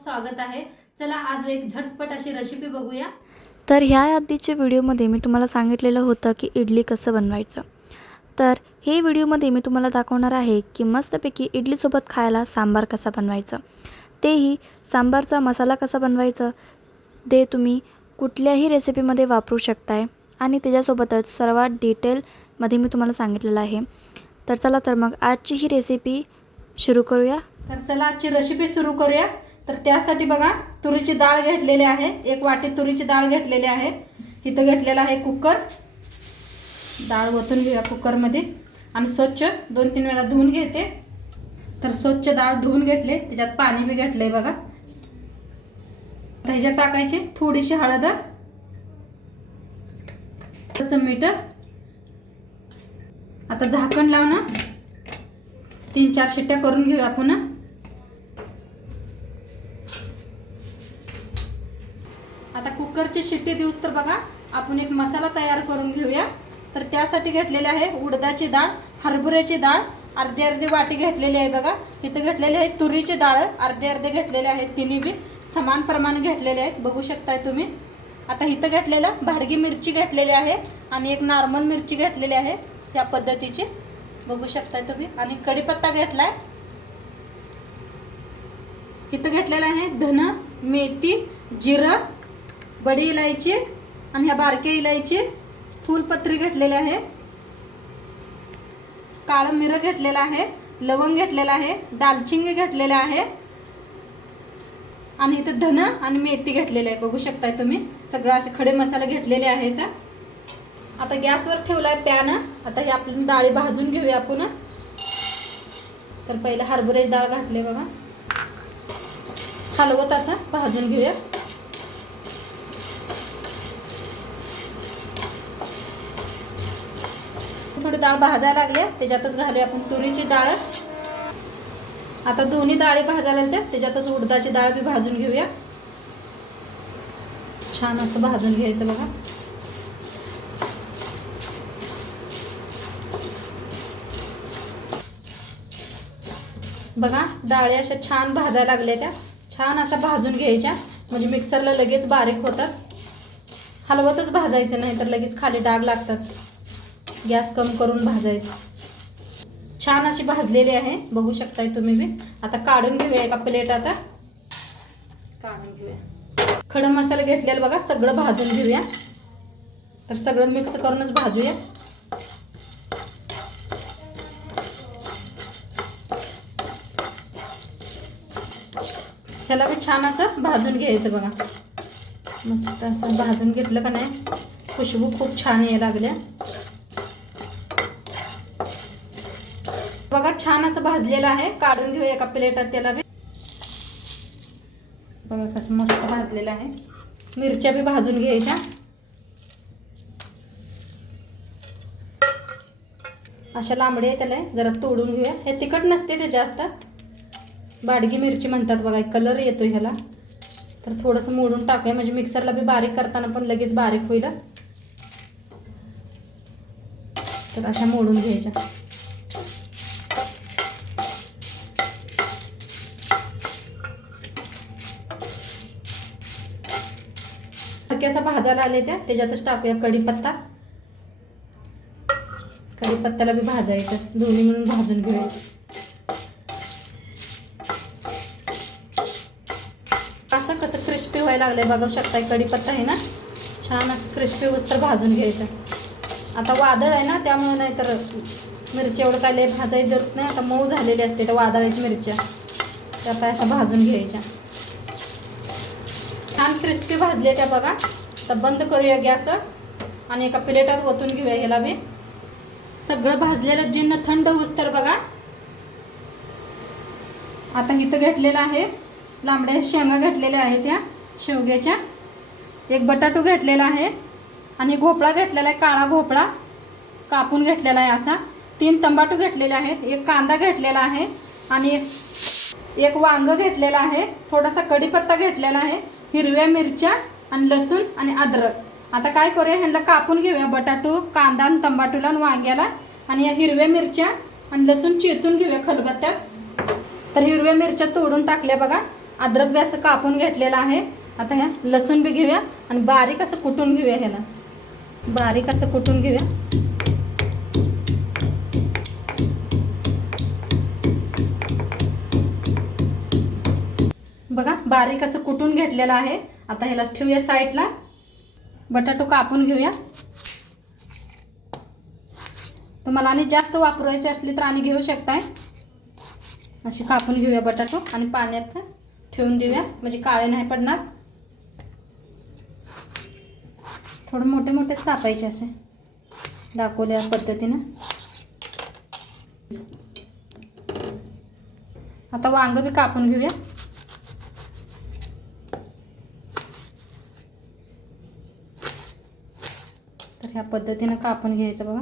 स्वागत आहे. चला आज एक झटपट अशी रेसिपी बघूया. तर ह्या आधीच्या व्हिडिओमध्ये मी तुम्हाला सांगितलेलं होतं की इडली कसं बनवायचं. तर हे व्हिडिओमध्ये मी तुम्हाला दाखवणार आहे की मस्तपैकी इडलीसोबत खायला सांबार कसा बनवायचं. तेही सांबारचा मसाला कसा बनवायचं ते तुम्ही कुठल्याही रेसिपीमध्ये वापरू शकताय. आणि त्याच्यासोबतच सर्वात डिटेलमध्ये मी तुम्हाला सांगितलेलं आहे. तर चला तर मग आजची ही रेसिपी सुरू करूया. तर चला आजची रेसिपी सुरू करूया. तर त्यासाठी बघा तुरीची डाळ घेतलेली आहे. एक वाटी तुरीची डाळ घेतलेली आहे. इथं घेतलेला आहे कुकर. डाळ ओतून घेऊया कुकरमध्ये. आणि स्वच्छ दोन तीन वेळा धुवून घेते. तर स्वच्छ डाळ धुवून घेतले. त्याच्यात पाणी बी घेतलं आहे बघा. आता ह्याच्यात टाकायची थोडीशी हळद. तसं मीठ. आता झाकण लावणं. तीन चार शिट्ट्या करून घेऊया पुन्हा आता कुकरची शिट्टी देऊस तर बघा आपण एक मसाला तयार करून घेऊया. तर त्यासाठी घेतलेले आहे उडदाची डाळ हरभऱ्याची डाळ अर्धी अर्धी वाटी घेतलेली आहे बघा. इथं घेतलेले आहे तुरीची डाळ अर्धे अर्धे घेतलेले आहेत तिन्ही बी. समान प्रमाण घेतलेले आहेत बघू शकताय तुम्ही. आता इथं घेतलेलं भाडगी मिरची घेतलेली आहे आणि एक नॉर्मल मिरची घेतलेली आहे या पद्धतीची. बघू शकताय तुम्ही. आणि कढीपत्ता घेतलाय. इथं घेतलेलं आहे धन मेथी जिरं बडी इलायची आणि ह्या बारक्या इलायची फुलपत्री घेतलेली आहे. काळं मिरं घेतलेलं आहे लवंग घेतलेलं आहे दालचिनी घेतलेलं आहे. आणि इथं धन आणि मेथी घेतलेली आहे. बघू शकताय तुम्ही सगळं असे खडे मसाले घेतलेले आहेत. आता गॅसवर ठेवलाय पॅन. आता हे आपण डाळी भाजून घेऊया आपण. तर पहिलं हरभऱ्याची डाळ घातली बघा. हलवत असं भाजून घेऊया. थोडी डाळ भाजायला लागल्या त्याच्यातच घालूया आपण तुरीची डाळ. आता दोन्ही डाळी भाजायला लागल्या. त्याच्यातच उडदाची डाळ बी भाजून घेऊया. छान असं भाजून घ्यायचं बघा. बघा डाळी अशा छान भाजायला लागल्या त्या. छान अशा भाजून घ्यायच्या. म्हणजे मिक्सरला लगेच बारीक होतात. हलवतच भाजायचं नाही तर लगेच खाली डाग लागतात. गॅस कम करून भाजायचं. छान अशी भाजलेली आहे. बघू शकताय तुम्ही बी. आता काढून घेऊया एका प्लेट आता. काढून घेऊया. खडं मसाला घेतलेला बघा सगळं भाजून घेऊया. तर सगळं मिक्स करूनच भाजूया. ह्याला बी छान असं भाजून घ्यायचं बघा. मस्त असं भाजून घेतलं का नाही? खुशबू खूप छान यायला लागल्या. बघा छान असं भाजलेलं आहे. काढून घेऊया एका प्लेटात त्याला बी. बघा कसं मस्त भाजलेलं आहे. मिरच्या बी भाजून घ्यायच्या. अशा लांबडे त्याला. जरा तोडून घेऊया. हे तिखट नसते ते जास्त. बाडगी मिरची म्हणतात बघा कलर येतो ह्याला. तर थोडंसं मोडून टाकूया. म्हणजे मिक्सरला बी बारीक करताना पण लगेच बारीक होईल. तर अशा मोडून घ्यायच्या. असा भाजायला आले त्या त्याच्यातच टाकूया कढीपत्ता. कढीपत्त्याला बी भाजायचं दोन्ही म्हणून भाजून घेऊया. असं कसं क्रिस्पी व्हायला लागलंय बघू शकताय कढीपत्ता आहे ना? छान असं क्रिस्पी वस्त्र भाजून घ्यायचं. आता वादळ आहे ना त्यामुळे नाही तर एवढं काय लय भाजायची जरूरत नाही. आता मऊ झालेली असते त्या वादळाची मिरच्या. त्या आता अशा भाजून घ्यायच्या. छान क्रिस्पी भाजले त्या बघा. तर बंद करूया गॅस आणि एका प्लेटात ओतून घेऊया ह्याला मी सगळं भाजलेलं जिन्न थंड होऊस तर बघा. आता इथं घेतलेलं आहे. लांबड्या शेंगा घेतलेल्या आहेत त्या शेवग्याच्या. एक बटाटो घेतलेला आहे. आणि भोपळा घेतलेला आहे काळा भोपळा. कापून घेतलेला आहे असा. तीन तंबाटू घेतलेले आहेत. एक कांदा घेतलेला आहे. आणि एक एक वांग घेतलेला आहे. थोडासा कढीपत्ता घेतलेला आहे. हिरव्या मिरच्या आणि लसूण आणि अद्रक. आता काय करूया ह्यांना कापून घेऊया बटाटू कांदा आणि तंबाटूला आणि वांग्याला. आणि या हिरव्या मिरच्या आणि लसूण चेचून घेऊया खलबत्त्यात. तर हिरव्या मिरच्या तोडून टाकल्या बघा. अद्रक बी असं कापून घेतलेलं आहे. आता ह्या लसूण बी घेऊया आणि बारीक असं कुटून घेऊया ह्याला. बारीक असं कुटून घेऊया. बघा बारीक असं कुटून घेतलेलं आहे. आता ह्याला ठेवूया साईडला. बटाटो कापून घेऊया. तुम्हाला आणि जास्त वापरायची असली तर आणि घेऊ शकताय. अशी कापून घेऊया बटाटो आणि पाण्यात ठेवून देऊया. म्हणजे काळे नाही पडणार. थोडं मोठे मोठेच कापायचे असे. दाखवल्या पद्धतीनं. आता वांग बी कापून घेऊया. पद्धतीनं कापून घ्यायचं बघा.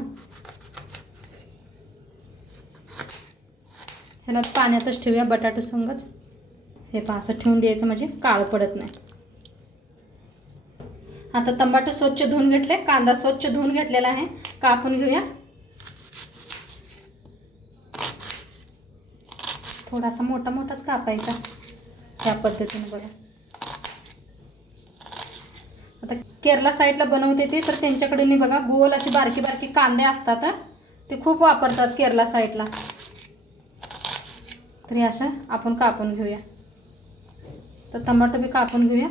ह्याला पाण्यातच ठेवूया बटाटो संगच. हे पहा असं ठेवून द्यायचं म्हणजे काळं पडत नाही. आता टमाटो स्वच्छ धुवून घेतले कांदा स्वच्छ धुवून घेतलेला आहे. कापून घेऊया. थोडासा मोठा मोठाच कापायचा. ह्या पद्धतीने बघा. आता केरला साईडला बनवते ते तर त्यांच्याकडे मी बघा गोल अशी बारकी बारकी कांदे असतात ते खूप वापरतात केरला साईडला तर हे असं आपण कापून घेऊया. तर टमाटो बी कापून घेऊया.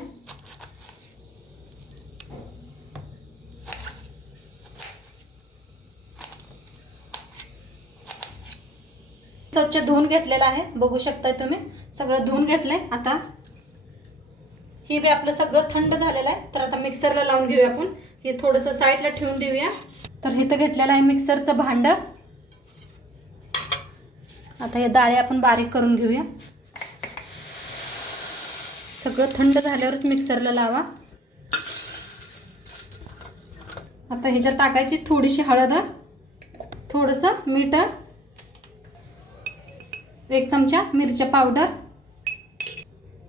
स्वच्छ धुवून घेतलेलं आहे. बघू शकताय तुम्ही. सगळं धुवून घेतलंय. आता हे बी आपलं सगळं थंड झालेलं आहे. तर आता मिक्सरला लावून घेऊया आपण. हे थोडंसं साईडला ठेवून देऊया. तर हे तर घेतलेलं आहे मिक्सरचं भांडं. आता हे डाळे आपण बारीक करून घेऊया. सगळं थंड झाल्यावरच मिक्सरला लावा. आता ह्याच्यात टाकायची थोडीशी हळद. थोडंसं मीठ. एक चमचा मिरच्या पावडर.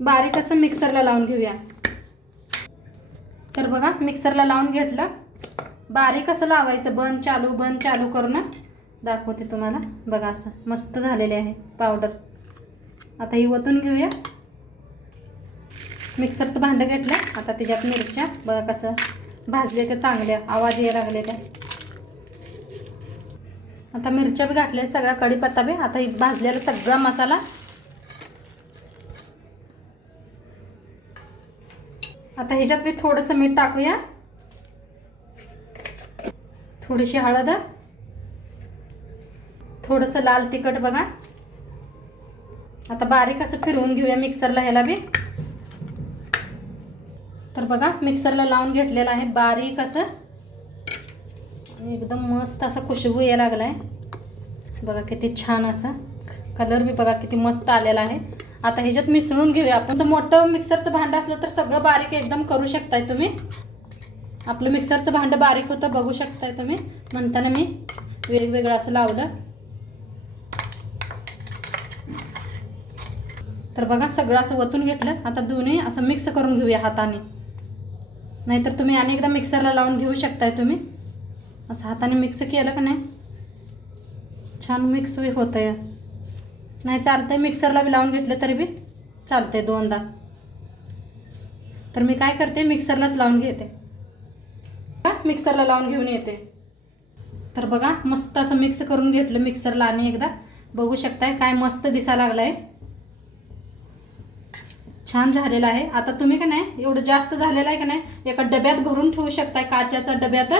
बारीक असं मिक्सरला लावून घेऊया. तर बघा मिक्सरला लावून घेतलं. बारीक असं लावायचं बंद चालू बंद चालू करून ना दाखवते तुम्हाला. बघा असं मस्त झालेले आहे पावडर आता ही वतून घेऊया. मिक्सरचं भांडं घेतलं. आता त्याच्यात मिरच्या बघा कसं भाजले तर चांगल्या. आवाज यायला लागले त्या. आता मिरच्या बी घातल्या सगळा कढीपत्ता बी. आता ही भाजलेला सगळा मसाला आता ह्याच्यात मी थोडंसं मीठ टाकूया. थोडीशी हळद. थोडंसं लाल तिखट बघा. आता बारीक असं फिरवून घेऊया मिक्सरला ह्याला बी. तर बघा मिक्सरला लावून घेतलेलं आहे बारीक असं. एकदम मस्त असा खुशबू यायला लागला आहे बघा किती छान असा. कलर बी बघा किती मस्त आलेला आहे. आता ह्याच्यात मिसळून घेऊया. आपण मोठं मिक्सरचं भांडं असलं तर सगळं बारीक एकदम करू शकताय तुम्ही. आपलं मिक्सरचं भांडं बारीक होतं बघू शकताय तुम्ही. म्हणताना मी वेगवेगळं असं लावलं. तर बघा सगळं असं वतून घेतलं. आता दोन्ही असं मिक्स करून घेऊया हाताने. नाहीतर तुम्ही अनेकदा मिक्सरला लावून घेऊ शकताय तुम्ही. असं हाताने मिक्स केलं का नाही? छान मिक्स होतं आहे नाही चालतं आहे मिक्सरला बी लावून घेतलं तरी बी चालतं आहे दोनदा. तर मी काय करते मिक्सरलाच लावून घेते. का मिक्सरला लावून घेऊन येते. तर बघा मस्त असं मिक्स करून घेतलं मिक्सरला आणि एकदा. बघू शकताय काय मस्त दिसा लागलाय. छान झालेलं आहे. आता तुम्ही का नाही एवढं जास्त झालेलं आहे का नाही एका डब्यात भरून ठेवू शकताय. काच्याच्या डब्यात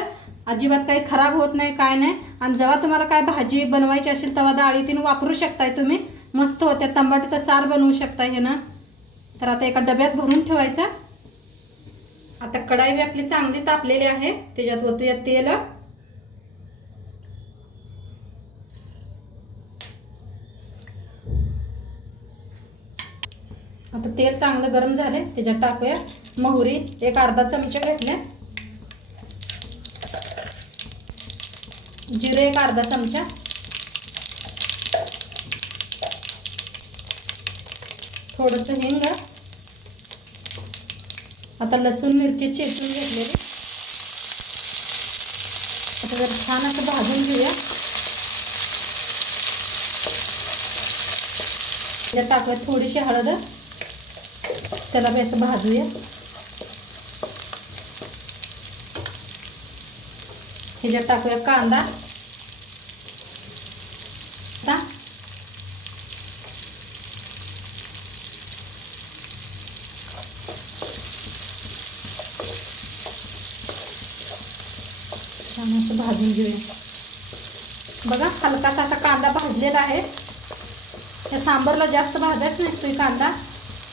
अजिबात काही खराब होत नाही काय नाही. आणि जेव्हा तुम्हाला काय भाजी बनवायची असेल तेव्हा डाळी तीन वापरू शकताय तुम्ही. मस्त होत्या तंबाटूचा सार बनवू शकताय हे ना. तर आता एका डब्यात भरून ठेवायचा. आता कढाई बी आपली चांगली तापलेली आहे त्याच्यात ओतूया तेल. आता तेल चांगलं गरम झाले त्याच्यात टाकूया. मोहरी एक अर्धा चमचे घेतले. जिरे एक अर्धा चमचा. थोडंसं हिंग. आता लसूण मिरची चेचून घेतलेली. आता जर छान असं भाजून घेऊया. ह्याच्यात टाकूया थोडीशी हळद. त्याला बी असं भाजूया. ह्याच्यात टाकूया कांदा. आता छान असं भाजून घेऊया. बघा हलकासा असा कांदा भाजलेला आहे. या सांबरला जास्त भाजायच नसतोय कांदा.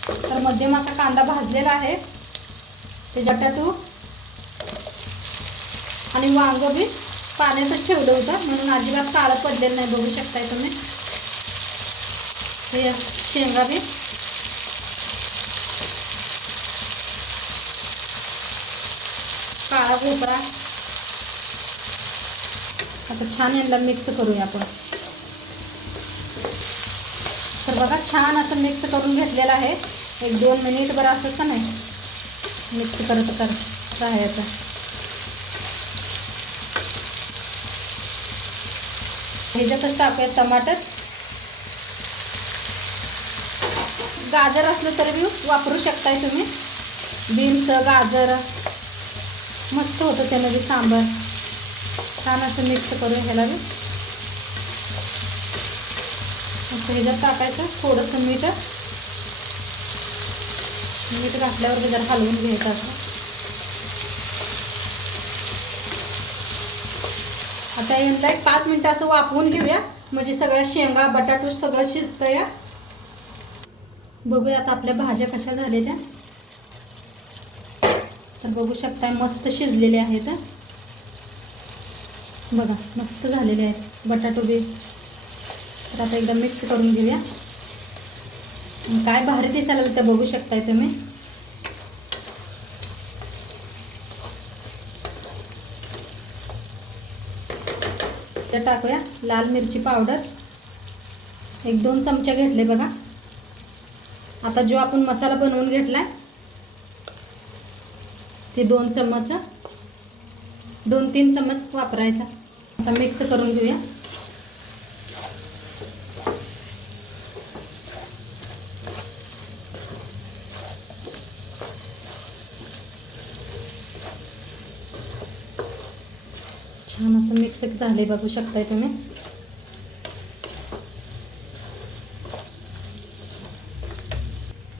तर मध्यम असा कांदा भाजलेला आहे. ते बटाटू आणि वांगं बी पाण्यातच ठेवलं होतं. म्हणून अजिबात काळं पडलेलं नाही बघू शकताय तुम्ही. हे शेंगा बी. काळा भोपळा आता छान यांना मिक्स करूया आपण. तर बघा छान असं मिक्स करून घेतलेलं आहे. एक दोन मिनिट बरं असंच का नाही? मिक्स करत करत राहायचं. ह्याच्यातच टाकूया टमाटर गाजर असलं तरी बी वापरू शकताय तुम्ही. बीन्स गाजर मस्त होतं त्यामध्ये सांबार. छान असं मिक्स करून ह्याला मी ह्याच्यात टाकायचं थोडंसं मीठ. मीठ घातल्यावर जर हलवून घ्यायचं असं. आता यांना एक पाच मिनटं असं वाफवून घेऊया. म्हणजे सगळ्या शेंगा बटाटू सगळं शिजतं या बघूया आता आपल्या भाज्या कशा झाल्या त्या. तर बघू शकताय मस्त शिजलेले आहेत. बघा मस्त झालेले आहेत बटाटो बी. तर आता एकदा मिक्स करून घेऊया. काय भारी दिसायला होत्या बघू शकताय तुम्ही. मिरच्या टाकूया. लाल मिरची पावडर. एक दोन चमचे घेतले बघा. आता जो आपण मसाला बनवून घेतलाय ते दोन चम्मच दोन तीन चम्मच वापरायचा. आता मिक्स करून घेऊया. छान असं मिक्स झाले बघू शकताय तुम्ही.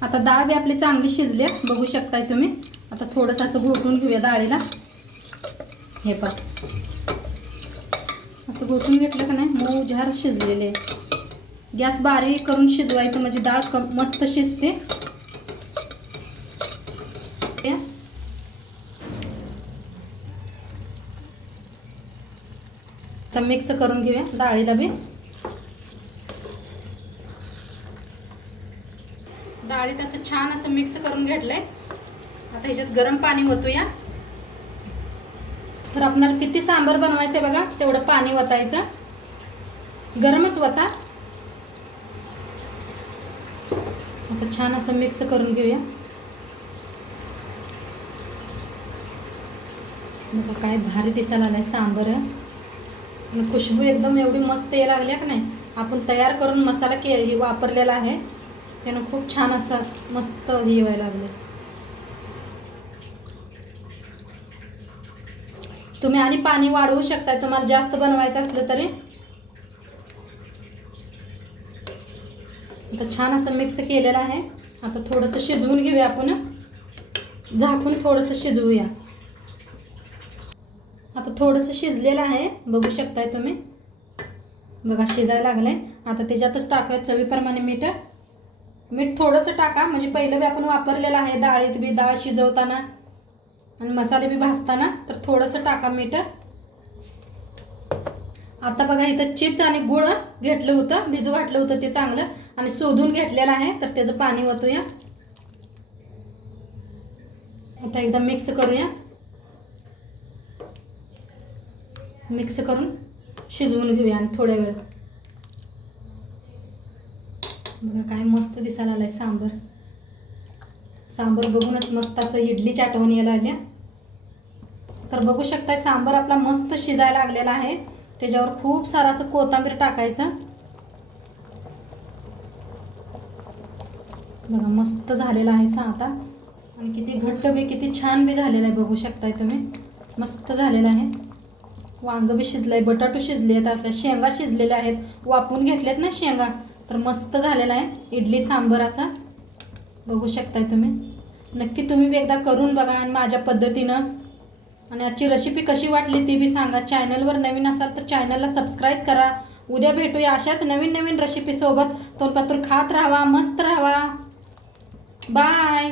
आता डाळ बी आपली चांगली शिजली आहे, बघू शकताय तुम्ही. आता थोडंसं असं घोटून घेऊया डाळीला. हे पण असं घोटून घेतलं का नाही मऊ झार शिजलेले. गॅस बारीक करून शिजवायचं म्हणजे डाळ मस्त शिजते. आता मिक्स करून घेऊया डाळीला बी. डाळीत असं छान असं मिक्स करून घेतलंय. आता ह्याच्यात गरम पाणी होतो या तर आपणाला किती सांबर बनवायचं बघा तेवढं पाणी वतायचं गरमच वता आता छान असं मिक्स करून घेऊया. बघा काय भारी दिसायला आलाय सांबर. खुशबू एकदम एवढी मस्त यायला लागल्या का नाही? आपण तयार करून मसाला के हे वापरलेला आहे. त्यानं खूप छान असं मस्त हे व्हायला लागले. तुम्ही आणि पाणी वाढवू शकताय. तुम्हाला जास्त बनवायचं असलं तरी. आता छान असं मिक्स केलेलं आहे. आता थोडंसं शिजवून घेऊया आपण. झाकून थोडंसं शिजवूया. आता थोडंसं शिजलेलं आहे. बघू शकताय तुम्ही. बघा शिजायला लागलं आहे आता त्याच्यातच टाकूया चवीप्रमाणे मीठ. मीठ थोडंसं टाका. म्हणजे पहिलं बी आपण वापरलेलं आहे डाळीत बी डाळ शिजवताना आणि मसाले बी भाजताना तर थोडंसं टाका मीठ. आता बघा इथं चिच आणि गुळ घेतलं होतं. भिजू घातलं होतं ते चांगलं. आणि शोधून घेतलेलं आहे तर त्याचं पाणी ओतूया. आता एकदा मिक्स करूया. मिक्स करून शिजवून घेऊया आणि थोड्या वेळ. बघा काय मस्त दिसायला आलाय सांबर. सांबर बघूनच मस्त असं इडलीची आठवण यायला आल्या तर बघू शकताय सांबर आपला मस्त शिजायला लागलेला आहे. त्याच्यावर खूप सारं असं कोथांबीर टाकायचं. बघा मस्त झालेला आहे सा आता. आणि किती घट्ट बी किती छान बी झालेला आहे बघू शकताय तुम्ही. मस्त झालेला आहे. वांग बी शिजलं आहे बटाटू शिजले आहेत आपल्या शेंगा शिजलेल्या आहेत. वापून घेतल्यात ना शेंगा? तर मस्त झालेला आहे. इडली सांबर असा. बघू शकताय तुम्ही. नक्की तुम्ही बी एकदा करून बघा आणि माझ्या पद्धतीनं. आणि आजची रेसिपी कशी वाटली ती बी सांगा. चॅनलवर नवीन असाल तर चॅनलला सबस्क्राईब करा. उद्या भेटूया अशाच नवीन नवीन रेसिपीसोबत तोलपातूर खात राहावा मस्त राहावा. बाय